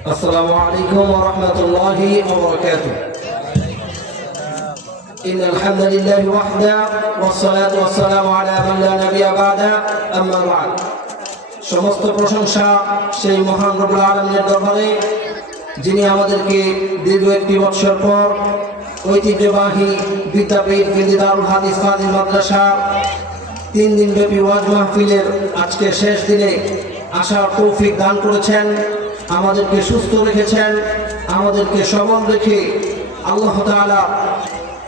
السلام عليكم ورحمة الله وبركاته إن الحمد لله وحده والصلاة والسلام على من لا نبي بعده أما بعد সমস্ত প্রশংসা সেই মহান রবুল আলমের দরবারে যিনি আমাদেরকে দীর্ঘ একটি বৎসর পর ঐতিহ্যবাহী বিদ্যাপীঠ ফিদিদারুল হাদিস ফাদিল মাদ্রাসা তিন দিন ব্যাপী ওয়াজ মাহফিলের আজকে শেষ দিনে আসার তৌফিক দান করেছেন আমাদেরকে সুস্থ রেখেছেন, আমাদেরকে সবল রেখে আল্লাহ তাআলা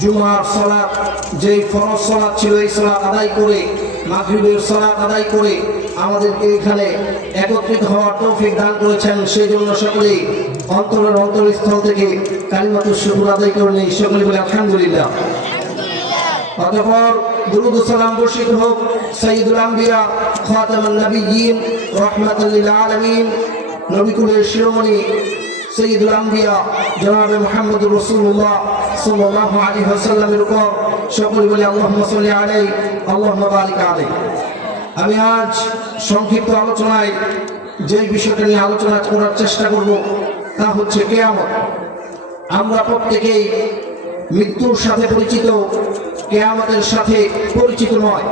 জুমার সলাৎ যেই ফরজ সলাৎ ছিল, এই সলাৎ আদায় করে, মাগরিবের সলাৎ আদায় করে আমাদেরকে এখানে একত্রিত হওয়ার তৌফিক দান করেছেন। সেই জন্য সকলেই অন্তরের অন্তরস্থল থেকে কালিমাতুর শুকুর আদায় করে নেই। সকলে বলে, আলহামদুলিল্লাহ। অতঃপর দুরুদ সালাম হোক সঈদুল আম্বিয়া, খাতামুন নবিয়্যিন নবিকুলের শিরোমণি সঈদুল আম্বিয়া জনাবে মুহাম্মদুর রাসূলুল্লাহ সাল্লাল্লাহু আলাইহি ওয়াসাল্লামের উপর। সকলে বলে, আল্লাহুম্মা সাল্লি আলাইহি, আল্লাহুম্মা বারিক আলাইহি। আমি আজ সংক্ষিপ্ত আলোচনায় যে বিষয়টা নিয়ে আলোচনা করার চেষ্টা করব, তা হচ্ছে কেয়ামত। আমরা প্রত্যেকেই মৃত্যুর সাথে পরিচিত, কেয়ামতের সাথে পরিচিত নয়।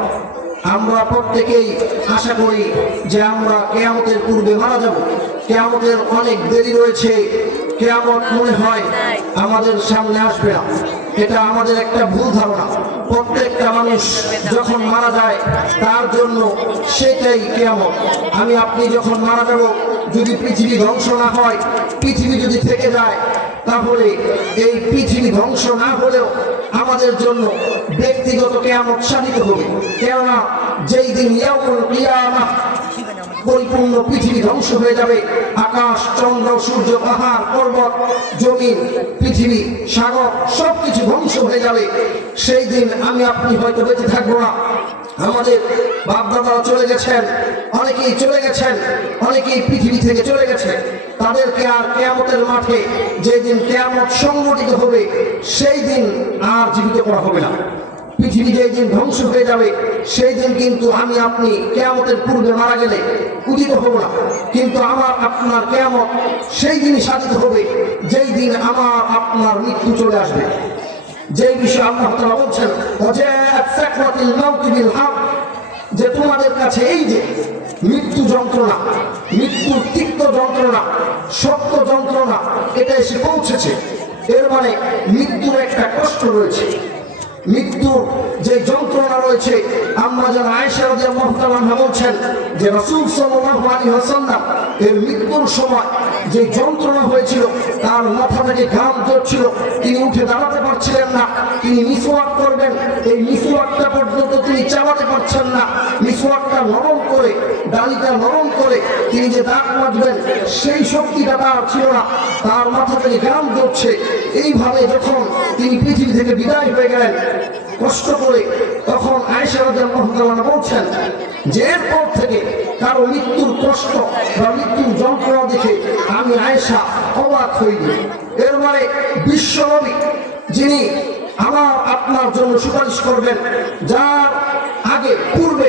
আমরা প্রত্যেকেই আশা করি যে আমরা কেয়ামতের পূর্বে মারা যাব। কেয়ামতের অনেক দেরি রয়েছে। কেয়ামত মনে হয় আমাদের সামনে আসবে না। এটা আমাদের একটা ভুল ধারণা। প্রত্যেকটা মানুষ যখন মারা যায়, তার জন্য সেটাই কেয়ামত। আমি, আপনি যখন মারা যাব, যদি পৃথিবী ধ্বংস না হয়, পৃথিবী যদি থেকে যায় তাহলে এই পৃথিবী ধ্বংস না হলেও আমাদের জন্য ব্যক্তিগত কেয়ামত সাধিত হবে। কেননা যেই দিন কিয়ামাহ পরিপূর্ণ পৃথিবী ধ্বংস হয়ে যাবে, আকাশ, চন্দ্র, সূর্য, পাহাড়, পর্বত, জমিন, পৃথিবী, সাগর সব কিছু ধ্বংস হয়ে যাবে। সেই দিন আমি আপনি হয়তো বেঁচে থাকব না। আমাদের বাপদাদারা চলে গেছেন, অনেকেই চলে গেছেন, অনেকেই পৃথিবী থেকে চলে গেছে। তাদেরকে আর কেয়ামতের মাঠে যেদিন কেয়ামত সংগঠিত হবে সেই দিন আর জীবিত করা হবে না। পৃথিবী যেই দিন ধ্বংস হয়ে যাবে সেই দিন কিন্তু আমি আপনি কেয়ামতের পূর্বে মারা গেলে উদিত হব না। কিন্তু আমার আপনার কেয়ামত সেই দিনই সাধিত হবে, যেই দিন আমার আপনার মৃত্যু চলে আসবে। যেই বিষয়ে আল্লাহ তাআলা বলছেন যে তোমাদের কাছে এই যে মৃত্যু যন্ত্রণা, মৃত্যুর তিক্ত যন্ত্রণা, সত্য যন্ত্রণা, এটা এসে পৌঁছেছে। এর মানে মৃত্যুর একটা কষ্ট রয়েছে। মৃত্যুর যে যন্ত্রণা রয়েছে আমরা যারা আয়েশা রাদিয়াল্লাহু তাআলা বলছেন যে রাসূল সাল্লাল্লাহু আলাইহি ওয়াসাল্লাম এর মৃত্যুর সময় যে যন্ত্রণা হয়েছিল, তার মাথা থেকে ঘাম ঝরছিল, তিনি উঠে দাঁড়াতে পারছিলেন না, তিনি মিসওয়াক করবেন, এই মিসওয়াকটা পর্যন্ত তিনি চালাতে পারছেন না। মিসওয়াকটা নরম করে, ডালিটা নরম করে তিনি যে দাঁত মাজবেন, সেই শক্তিটা তার ছিল না, তার মাথা থেকে ঘাম ধরছে এইভাবে যখন তিনি পৃথিবী থেকে বিদায় হয়ে গেলেন, কষ্ট করে তখন বলছেন, যে এরপর থেকে কারও মৃত্যুর কষ্ট বা মৃত্যুর যন্ত্রণা দেখে আমি আয়েশা অবাক হইনি এর মানে বিশ্বনবী যিনি আমার আপনার জন্য সুপারিশ করবেন, যার আগে পূর্বে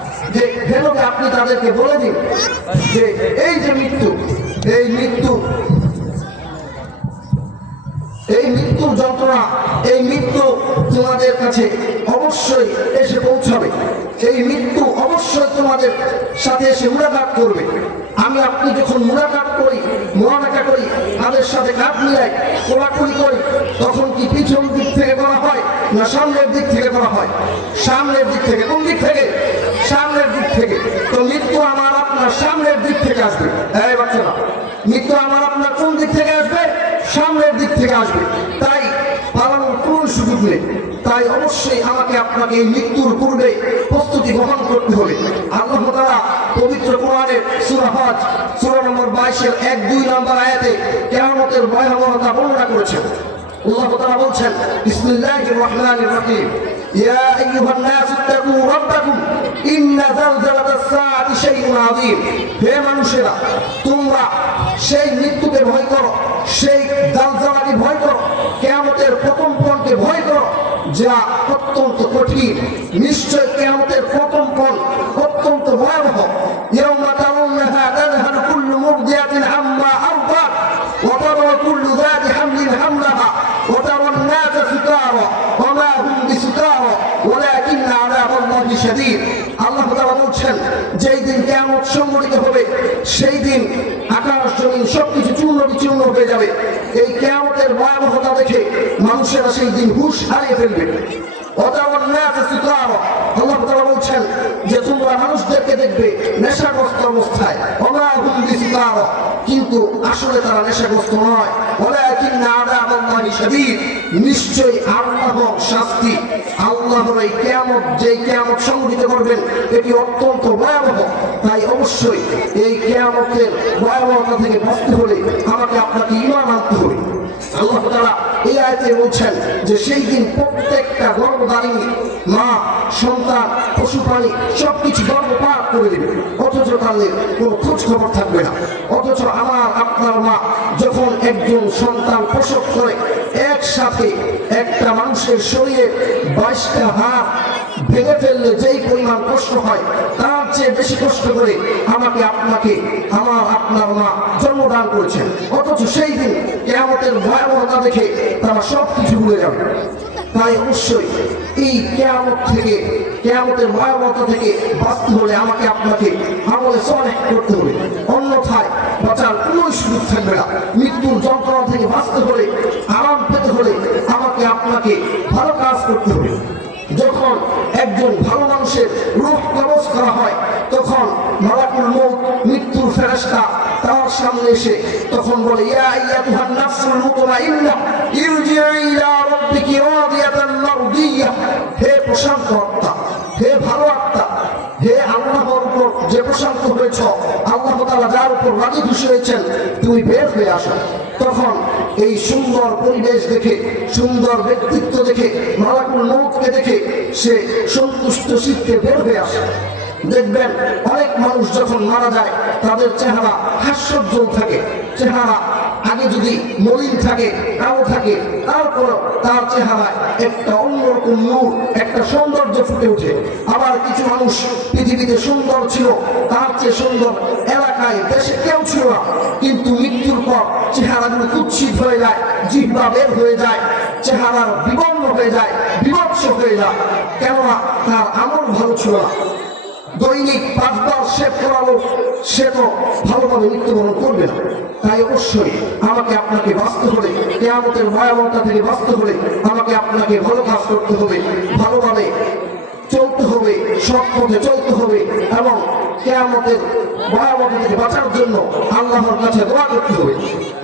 শাহাদা আপনি তাদেরকে বলে দিন যে, এই যে মৃত্যু, এই মৃত্যু, এই মৃত্যুর যন্ত্রণা, এই মৃত্যু তোমাদের কাছে অবশ্যই এসে পৌঁছাবে। এই মৃত্যু অবশ্যই তোমাদের সাথে এসে মুলাকাত করবে। আমি আপনি যখন মুলাকাত করি মোয়ানাকা করি, তাদের সাথে কাঠ মিলাই, কোলাকুলি করি, তখন কি পিছন দিক না সামনের দিক থেকে করা হয়। সামনের দিক থেকে, কোন দিক থেকে? সামনের দিক থেকে। তো মৃত্যু আমার আপনার সামনের দিক থেকে আসবে। হ্যাঁ বাচ্চারা, মৃত্যু আমার আপনার কোন দিক থেকে আসবে? সামনের দিক থেকে আসবে। তাই পালানোর কোন সুযোগ নেই তাই অবশ্যই আমাকে আপনাকে এই মৃত্যুর পূর্বে প্রস্তুতি গ্রহণ করতে হবে। আল্লাহ তাআলা পবিত্র কোরআনের সূরা হজ, সূরা নম্বর 22 এর 1 2 নম্বর আয়াতে কিয়ামতের ভয়াবহতা বর্ণনা করেছেন। আল্লাহ তাআলা বলছেন, বিসমিল্লাহির রহমানির রহিম। ইয়া আইয়ুহান নাস ইত্তাকু রাব্বাকুম, ইন্না জালজালাতাস সাআতি শাইউন আযীম। হে মানুষেরা, তোমরা সেই মৃত্যুকে ভয় করো, সেই জালজালাকে ভয় করো, কিয়ামতের প্রথম পণকে ভয় করো, যা অত্যন্ত কঠিন। নিশ্চয় কিয়ামতের প্রথম সেদিন আল্লাহ তারা বলছেন, যেই দিন কেমন সংগঠিত হবে, সেই দিন আকাশ, জমিন সবকিছু চূর্ণ বিচূর্ণ হয়ে যাবে। এই কেয়ামতের ভয়াবহতা দেখে মানুষেরা সেই দিন হুশ হারিয়ে ফেলবে। আল্লাহ আল্লাহ শাস্তি আল্লাহর এই কিয়ামত, যেই কিয়ামত সংঘটিত করবেন, এটি অত্যন্ত ভয়াবহ। তাই অবশ্যই এই কিয়ামতের ভয়াবহতা থেকে বাঁচতে হলে আমাকে আপনাকে ঈমান আনতে হবে। আল্লাহ তাআলা এই আয়াতে বলছেন যে, সেই দিন প্রত্যেকটা গর্ভধারিণী মা, সন্তান পশু প্রাণী সবকিছু গর্ভপাত করে দেবে। অথচ তাদের কোনো খোঁজ খবর থাকবে না। অথচ আমার, আপনার মা যখন একজন সন্তান প্রসব করে একসাথে একটা মানুষের শরীরে বাইশটা হাত ভেঙে ফেললে যেই পরিমাণ কষ্ট হয়, তার চেয়ে বেশি কষ্ট করে আমাকে আপনাকে, আমার আপনার মা জন্মদান করেছেন। অথচ সেই দিন কেয়ামতের ভয়াবহতা দেখে তারা সব কিছু ভুলে যাবে। তাই অবশ্যই এই কেয়ামত থেকে, কেয়ামতের ভয়াবহতা থেকে বাঁচতে হলে আমাকে আপনাকে আমলে সলেহ করতে হবে। অন্যথায় বাঁচার কোনো সুযোগ থাকবে না। মৃত্যুর যন্ত্রণা থেকে বাঁচতে হলে আরাম পেতে হলে আমাকে আপনাকে ভালো কাজ করতে হবে যখন একজন ভালো মানুষের রূহ কবজ করা হয়, তখন মালাকুল মৌত মৃত্যুর ফেরেশতা তার সামনে এসে তখন বলে, ইয়া নাফসুল ইরজিই ইলা রাব্বিকি রাদিয়াতান মারদিয়া, হে প্রশান্ত আত্মা, হে ভালো আত্মা, হে আল্লাহর উপর যে প্রশান্ত হয়েছ, আল্লাহ তাআলা যার উপর রাজি খুশি হয়েছেন, তুমি বের হয়ে আসো। তখন এই সুন্দর পরিবেশ দেখে, সুন্দর ব্যক্তিত্ব দেখে, মালাকুল মৌতকে দেখে সে সন্তুষ্ট শীতকে বের হয়ে আসে। দেখবেন অনেক মানুষ যখন মারা যায়, তাদের চেহারা হাস্যোজ্জ্বল থাকে। চেহারা আগে যদি মলিন থাকে, কালো থাকে তারপর তার চেহারায় একটা অন্যরকম নূর, একটা সৌন্দর্য ফুটে ওঠে। আবার কিছু মানুষ পৃথিবীতে সুন্দর ছিল, তার চেয়ে সুন্দর এলাকায় দেশে কেউ ছিল না। কিন্তু মৃত্যুর পর চেহারাগুলো কুৎসিত হয়ে যায়, জিহ্বা বের হয়ে যায় চেহারা বিবর্ণ হয়ে যায়, বিভৎস হয়ে যায়। কেননা তার আমল ভালো ছিল না। দৈনিক পাঁচবার সে করালো সে তো ভালোভাবে মৃত্যুবরণ করবে না। তাই অবশ্যই আমাকে আপনাকে বাঁচতে হলে, কেয়ামতের ভয়াবহতা থেকে বাঁচতে হলে আমাকে আপনাকে ভালো কাজ করতে হবে, ভালোভাবে চলতে হবে, সৎ পথে চলতে হবে এবং কেয়ামতের ভয়াবহতা থেকে বাঁচার জন্য আল্লাহর কাছে দোয়া করতে হবে।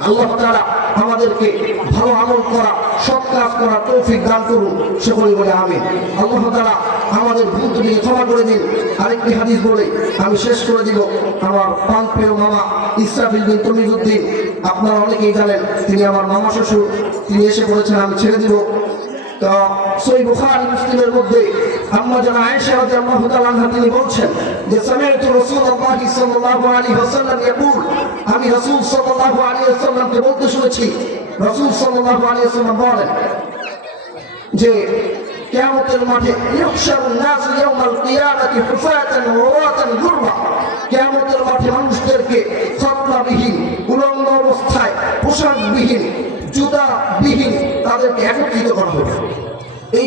আল্লাহ তারা আমাদেরকে ভালো আমল করা, সৎ কাজ করা তৌফিক দান করুন। সকলে বলে আমি আল্লাহ তারা আমাদের ভূত নিয়ে ক্ষমা করে দিন। আরেকটি হাদিস বলে, আমি শেষ করে দিব। আমার পান প্রিয় মামা ইসরাফিল বিন তমিজুদ্দিন, আপনারা অনেকেই জানেন, তিনি আমার মামা শ্বশুর। তিনি এসে বলেছেন, আমি ছেড়ে দিব। তো সই বুখারী মুসলিমের মধ্যে আম্মা জানা আয়েশা রাদিয়াল্লাহু তাআলা আনহা তিনি বলছেন যে সামি'তু রাসূলুল্লাহ সাল্লাল্লাহু আলাইহি ওয়াসাল্লাম ইয়াকুল। আমি রাসূল সাল্লাল্লাহু আলাইহি ওয়াসাল্লামকে বলতে শুনেছি, রাসূল সাল্লাল্লাহু আলাইহি ওয়াসাল্লাম বলেন যে, কিয়ামতের মাঠে ইহশারুন নাস ইয়াউমাল কিয়ামাতি হুফাতান ওয়ারাতান গুরবা কিয়ামতের মাঠে মানুষদেরকে খতনাবিহীন উলঙ্গ অবস্থায় পোশাকবিহীন জুতাবিহীন তাদেরকে একত্রিত করা হবে এই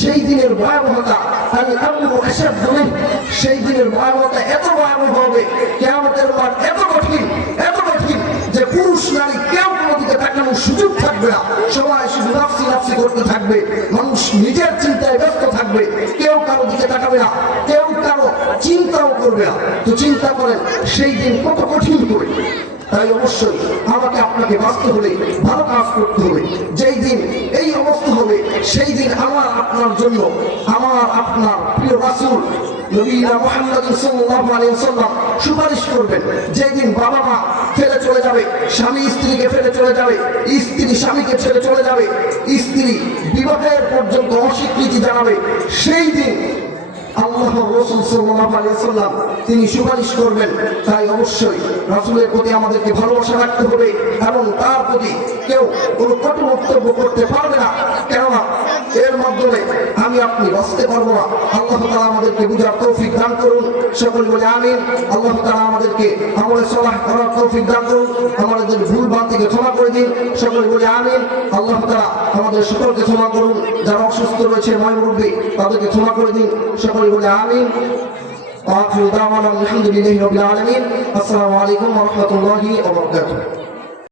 সেই দিনের ভয়াবহতা সেই দিনের ভয়াবহতা এত ভয়াবহ হবে, কিয়ামতের মাঠ এত কঠিন এত কঠিন যে পুরুষ, নারী কেউ কোনো দিকে তাকানোর সুযোগ থাকবে না। সবাই শুধু নাফসি নাফসি করতে থাকবে। মানুষ নিজের চিন্তায় ব্যস্ত থাকবে। কেউ কারও দিকে তাকাবে না, কেউ কারও চিন্তাও করবে না। তো চিন্তা করেন, সেই দিন কত কঠিন করে তাই অবশ্যই আমাকে আপনাকে বাঁচতে হলে, ভালো কাজ করতে হবে। যেই দিন এই হবে, সেই দিন আমার আপনার জন্য, আমার আপনার প্রিয় রাসুল সুপারিশ করবেন, যেদিন বাবা মা ফেলে চলে যাবে, স্বামী স্ত্রীকে ফেলে চলে যাবে, স্ত্রী স্বামীকে ফেলে চলে যাবে, স্ত্রী বিবাহের পর্যন্ত অস্বীকৃতি জানাবে, সেই দিন আল্লাহ সাল্লাম তিনি সুপারিশ করবেন। তাই অবশ্যই রসুলের প্রতি আমাদেরকে ভালোবাসা রাখতে হবে এবং তার প্রতি কেউ কোনো কঠোর বক্তব্য করতে পারবে না। কেননা এর মাধ্যমে আমি আপনি বাঁচতে পারবো না আল্লাহ তাআলা আমাদেরকে বুঝার তৌফিক দান করুন সকল বলে আমিন আল্লাহ তাআলা আমাদেরকে আমলে সলাহ করার তৌফিক দান করুন আমাদের ভুল ভ্রান্তিকে ক্ষমা করে দিন সকল বলে আমিন আল্লাহ তাআলা আমাদের সকলকে ক্ষমা করুন যারা অসুস্থ রয়েছে ময় মুরব্বী তাদেরকে ক্ষমা করে দিন সকল বলে আমিন وآخر دعوانا الحمد لله رب العالمين السلام عليكم ورحمة الله وبركاته